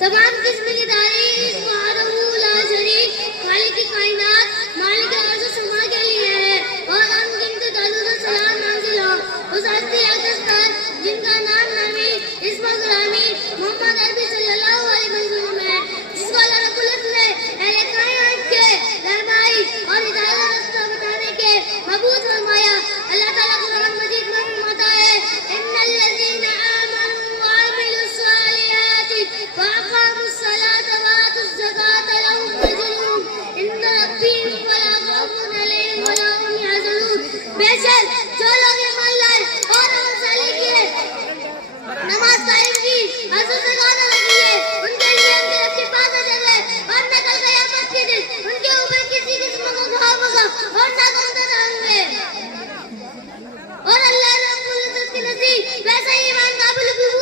तमाम किस्म की तारीफ वहदहू ला शरीक खालिक कायनात मालिक अर्श शुमा के लिए है और अनगिनत दरूद और सलाम नाज़िल हो उस हस्ती अक़दस जिनका नाम नामी इस्म गुलामी मोहम्मद अरबी सल्लल्लाहु अलैहि वसल्लम है, जिसको अल्लाह रब्बुल इज़्ज़त ने अहले कायनात के रहनुमाई और हिदायत रास्ता बताने के मबूस फरमाया। अल्लाह ताला कुरान मजीद में फरमाता है इन्नल लज़ीना आमनू व अमिलुस सालिहाति व अक़ामुस सलाता व आतुज़ ज़काता लहुम अज्रुहुम इंद रब्बिहिम वला खौफुन अलैहिम वला हुम यहज़नून। बेशक जो लोग ईमान लाए और अमल सालिह किए, नमाज कायम की, हज ज़कात अदा किए, उनके लिए उनके रब के पास अजर है और न कल क़यामत के दिन उनके ऊपर किसी किस्म का ख़ौफ होगा और न गमज़दा होंगे। और अल्लाह रब्बुल इज़्ज़त के नज़दीक वैसा ईमान काबिल कबूल